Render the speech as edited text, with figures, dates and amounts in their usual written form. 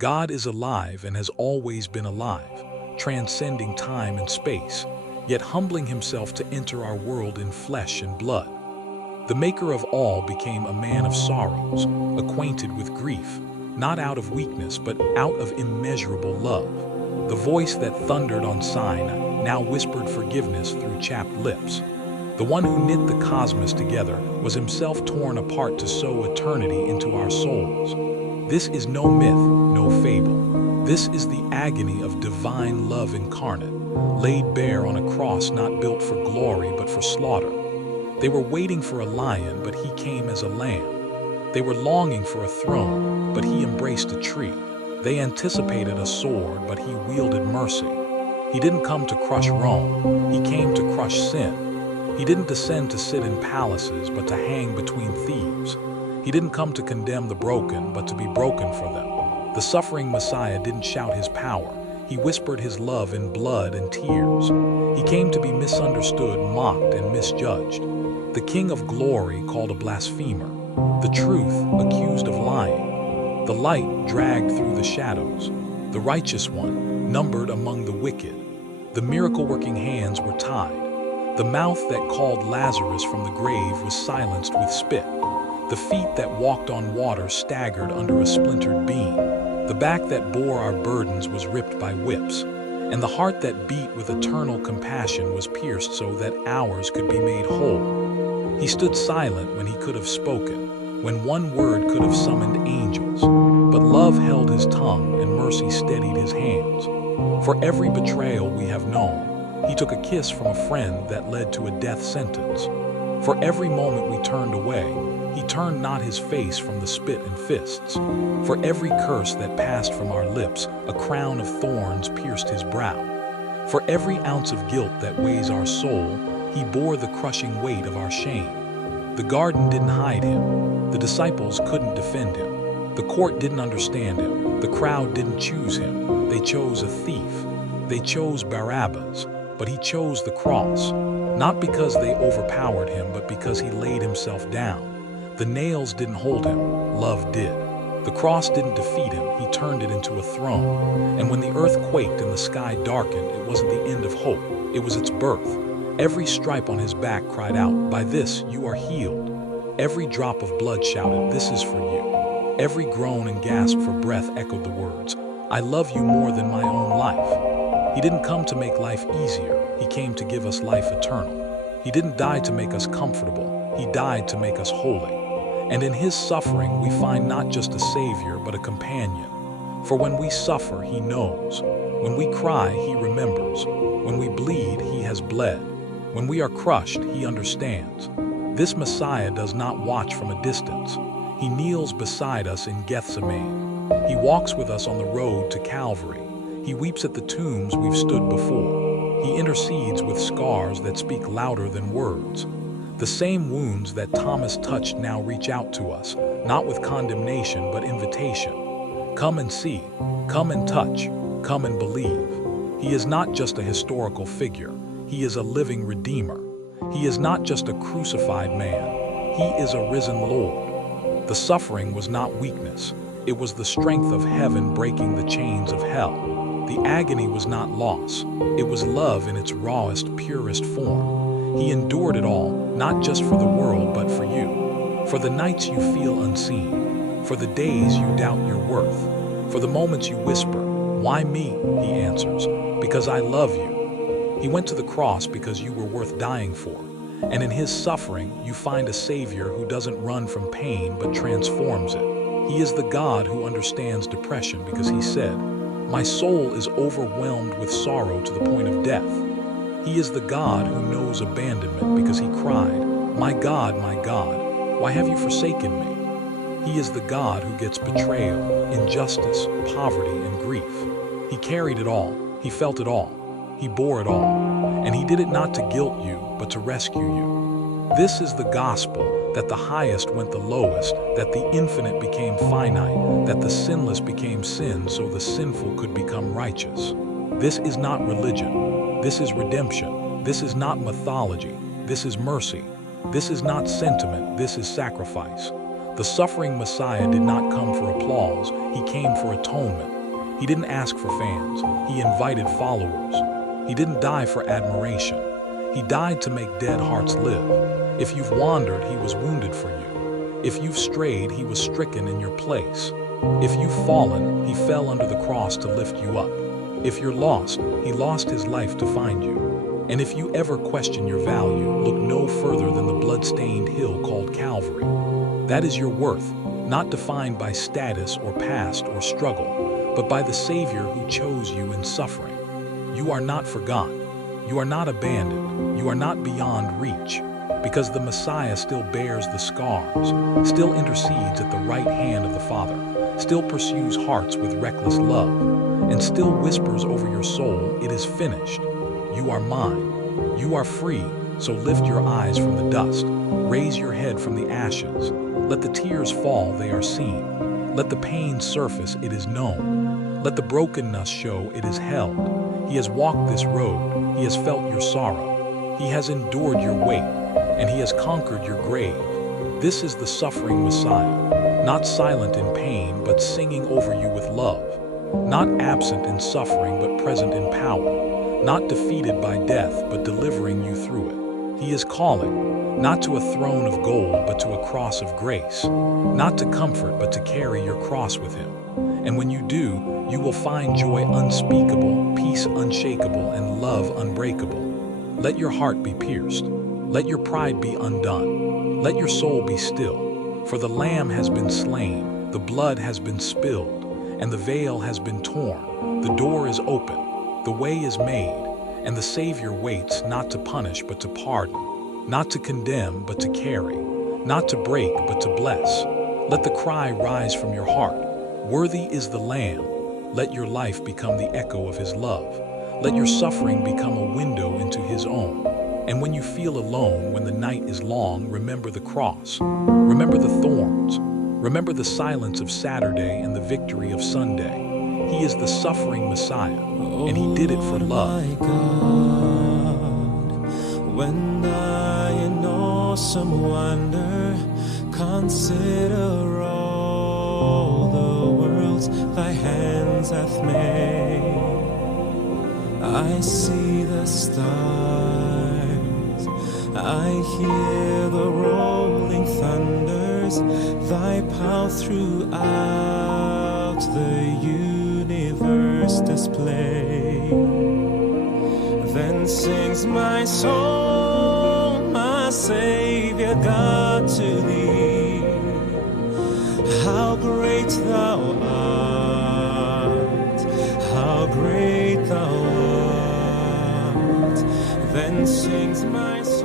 God is alive and has always been alive, transcending time and space, yet humbling himself to enter our world in flesh and blood. The maker of all became a man of sorrows, acquainted with grief, not out of weakness but out of immeasurable love. The voice that thundered on Sinai now whispered forgiveness through chapped lips. The one who knit the cosmos together was himself torn apart to sow eternity into our souls. This is no myth, no fable. This is the agony of divine love incarnate, laid bare on a cross not built for glory but for slaughter. They were waiting for a lion, but he came as a lamb. They were longing for a throne, but he embraced a tree. They anticipated a sword, but he wielded mercy. He didn't come to crush Rome, he came to crush sin. He didn't descend to sit in palaces, but to hang between thieves. He didn't come to condemn the broken, but to be broken for them. The suffering Messiah didn't shout his power. He whispered his love in blood and tears. He came to be misunderstood, mocked, and misjudged. The King of Glory called a blasphemer. The truth accused of lying. The light dragged through the shadows. The righteous one numbered among the wicked. The miracle-working hands were tied. The mouth that called Lazarus from the grave was silenced with spit. The feet that walked on water staggered under a splintered beam. The back that bore our burdens was ripped by whips. And the heart that beat with eternal compassion was pierced so that ours could be made whole. He stood silent when he could have spoken, when one word could have summoned angels. But love held his tongue and mercy steadied his hands. For every betrayal we have known, he took a kiss from a friend that led to a death sentence. For every moment we turned away, he turned not his face from the spit and fists. For every curse that passed from our lips, a crown of thorns pierced his brow. For every ounce of guilt that weighs our soul, he bore the crushing weight of our shame. The garden didn't hide him. The disciples couldn't defend him. The court didn't understand him. The crowd didn't choose him. They chose a thief. They chose Barabbas. But he chose the cross, not because they overpowered him, but because he laid himself down. The nails didn't hold him, love did. The cross didn't defeat him, he turned it into a throne. And when the earth quaked and the sky darkened, it wasn't the end of hope, it was its birth. Every stripe on his back cried out, "By this you are healed." Every drop of blood shouted, "This is for you." Every groan and gasp for breath echoed the words, "I love you more than my own life." He didn't come to make life easier, he came to give us life eternal. He didn't die to make us comfortable, he died to make us holy. And in his suffering we find not just a savior but a companion. For when we suffer, he knows. When we cry, he remembers. When we bleed, he has bled. When we are crushed, he understands. This Messiah does not watch from a distance. He kneels beside us in Gethsemane. He walks with us on the road to Calvary. He weeps at the tombs we've stood before. He intercedes with scars that speak louder than words. The same wounds that Thomas touched now reach out to us, not with condemnation but invitation. Come and see, come and touch, come and believe. He is not just a historical figure, he is a living Redeemer. He is not just a crucified man, he is a risen Lord. The suffering was not weakness, it was the strength of heaven breaking the chains of hell. The agony was not loss, it was love in its rawest, purest form. He endured it all, not just for the world, but for you. For the nights you feel unseen. For the days you doubt your worth. For the moments you whisper, "Why me?" He answers, "Because I love you." He went to the cross because you were worth dying for. And in his suffering, you find a Savior who doesn't run from pain, but transforms it. He is the God who understands depression because he said, "My soul is overwhelmed with sorrow to the point of death." He is the God who knows abandonment because he cried, my God, why have you forsaken me?" He is the God who gets betrayal, injustice, poverty, and grief. He carried it all, he felt it all, he bore it all, and he did it not to guilt you, but to rescue you. This is the gospel, that the highest went the lowest, that the infinite became finite, that the sinless became sin so the sinful could become righteous. This is not religion. This is redemption. This is not mythology. This is mercy. This is not sentiment. This is sacrifice. The suffering Messiah did not come for applause, he came for atonement. He didn't ask for fans, he invited followers. He didn't die for admiration, he died to make dead hearts live. If you've wandered, he was wounded for you. If you've strayed, he was stricken in your place. If you've fallen, he fell under the cross to lift you up. If you're lost, he lost his life to find you. And if you ever question your value, look no further than the blood-stained hill called Calvary. That is your worth, not defined by status or past or struggle, but by the Savior who chose you in suffering. You are not forgotten. You are not abandoned. You are not beyond reach, because the Messiah still bears the scars, still intercedes at the right hand of the Father, still pursues hearts with reckless love, and still whispers over your soul, "It is finished. You are mine. You are free, so lift your eyes from the dust. Raise your head from the ashes. Let the tears fall, they are seen. Let the pain surface, it is known. Let the brokenness show, it is held. He has walked this road. He has felt your sorrow. He has endured your weight, and he has conquered your grave. This is the suffering Messiah, not silent in pain, but singing over you with love. Not absent in suffering, but present in power. Not defeated by death, but delivering you through it. He is calling, not to a throne of gold, but to a cross of grace. Not to comfort, but to carry your cross with him. And when you do, you will find joy unspeakable, peace unshakable, and love unbreakable. Let your heart be pierced. Let your pride be undone. Let your soul be still. For the Lamb has been slain, the blood has been spilled, and the veil has been torn. The door is open, the way is made, and the Savior waits not to punish but to pardon, not to condemn but to carry, not to break but to bless. Let the cry rise from your heart, "Worthy is the Lamb." Let your life become the echo of his love. Let your suffering become a window into his own. And when you feel alone, when the night is long, remember the cross. Remember the thorns. Remember the silence of Saturday and the victory of Sunday. He is the suffering Messiah, and he did it for love. Oh my God, when I in awesome wonder consider all the worlds thy hands hath made, I see the stars, I hear the rolling thunders, thy power throughout the universe display. Then sings my soul, my Savior God, to thee. How great thou art, how great thou art. Then sings my soul.